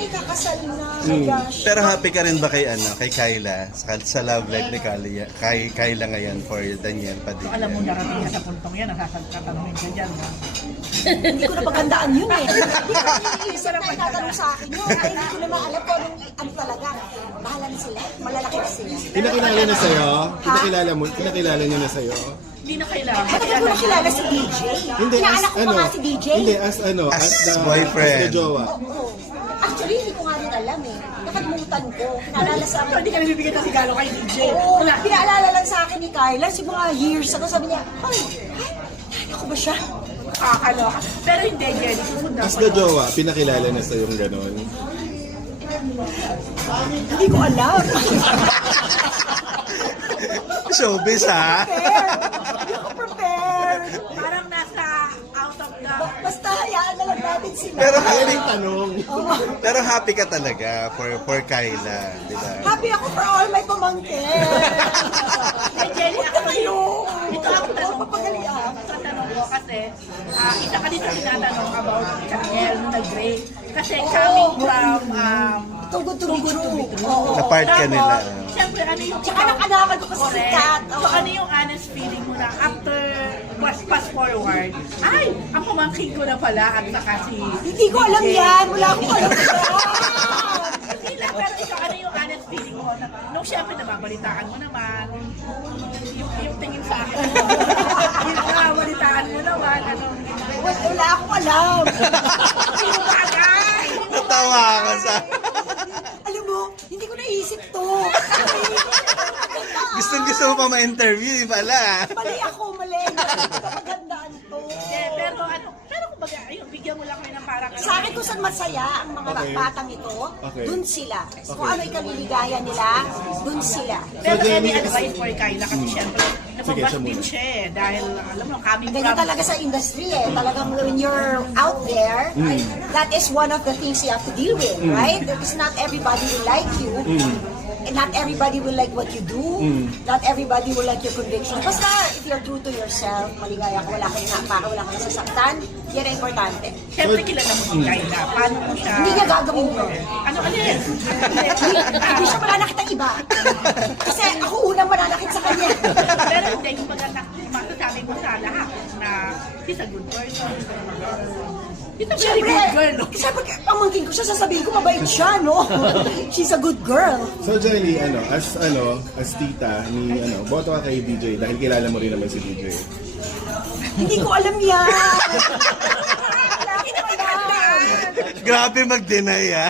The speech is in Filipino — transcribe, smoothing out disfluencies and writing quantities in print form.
may kakasal na. Oh gosh. Pero happy ka rin ba kay kay Kyla sa love life ni Kyla ngayon for Daniel Padilla? Alam mo, narating na sa puntong yan, nakakatanungin ka dyan. No? Hindi ko na pagandaan yun eh. Hindi ko iniisip na itatanong sa akin yun. Kaya hindi ko naman alam kung ano talaga. Bahala na sila. Malalaki na sila. Pinakilala na sa'yo? Pinakilala niya na sa'yo? Hindi na kailangan. Matagal ko na kilala si DJ. Hindi, Inaanak ko pa nga si DJ. Hindi, as boyfriend. As the jowa. Oo. Actually, hindi ko nga rin alam eh. Nakalimutan ko. Pinaalala sa akin. Hindi kami bibigyan ng regalo kay DJ. Oo, pinaalala lang sa akin ni Kyla. Si mga years ago, sabi niya, ay, ako ba siya? Kakaloka. Pero hindi, Jenny. Susundan As ko the yun. jowa, pinakilala na sa'yo yung gano'n. Hindi ko alam. Showbiz ha? Hindi ako prepared. Parang nasa out of the... Basta hayaan na lang natin sila. Pero Kaya yung tanong. Pero happy ka talaga for Kyla, di ba? Happy ako for all my pamangkin. Jenny, Huwag na kayo. Ito ang tanong ko. Papagalian. Ito ang tanong ko kasi isa ka dito tinatanong about Chanel na Grey. Kasi coming from Too good to be true. Oo. Sa part ka nila. Siyempre, ano yung... Tsaka anak-anakan ko kasi si Correct. Kat. So, ano yung honest feeling mo na after fast forward, ay, ang pamangkin ko na pala at saka si... Hindi ko alam yan. Wala akong alam yan. Hindi lang, pero ikaw, ano yung honest feeling mo? Nung siyempre, nababalitaan mo naman, yung tingin sa akin, yung nababalitaan mo naman, Wala akong alam. yung bagay! Natawa ka sa... Alam mo, hindi ko naisip to. Gusto mo pa ma-interview pala. Mali ako, mali. Magandaan to. Pero kumbaga, ayun, bigyan mo lang kayo ng parang... Sa akin kung saan masaya ang mga Okay. batang ito, Okay. dun sila. Kung ano yung kaliligaya nila, dun sila. Pero So, Jenny, any advice for Kyla kasi siyempre, nababas siya din muna. siya eh. Dahil, alam mo, coming Ganyan from... talaga sa industry eh. Talagang when you're out there, that is one of the things you have to deal with, right? Because not everybody will like you. And not everybody will like what you do. Not everybody will like your convictions. Basta, if you're true to yourself, maligaya ka, wala kang napaka, wala kang nasasaktan, yan ang importante. Siyempre, kilala mo si Kyla. Paano mo siya... Hindi niya gagawin ko. Ano yun? Hindi siya mananakit ng iba. Kasi ako unang mananakit sa kanya. Pero hindi, kumbaga, masasabi mo sa lahat na he's a good person. He's a very good girl, no? Kasi pag pamangkin ko siya, sasabihin ko mabait siya, no? She's a good girl. So Jenny, as tita ni boto ka kay DJ dahil kilala mo rin naman si DJ. Hindi ko alam yan. Hindi na magandaan. Grabe mag-deny ah.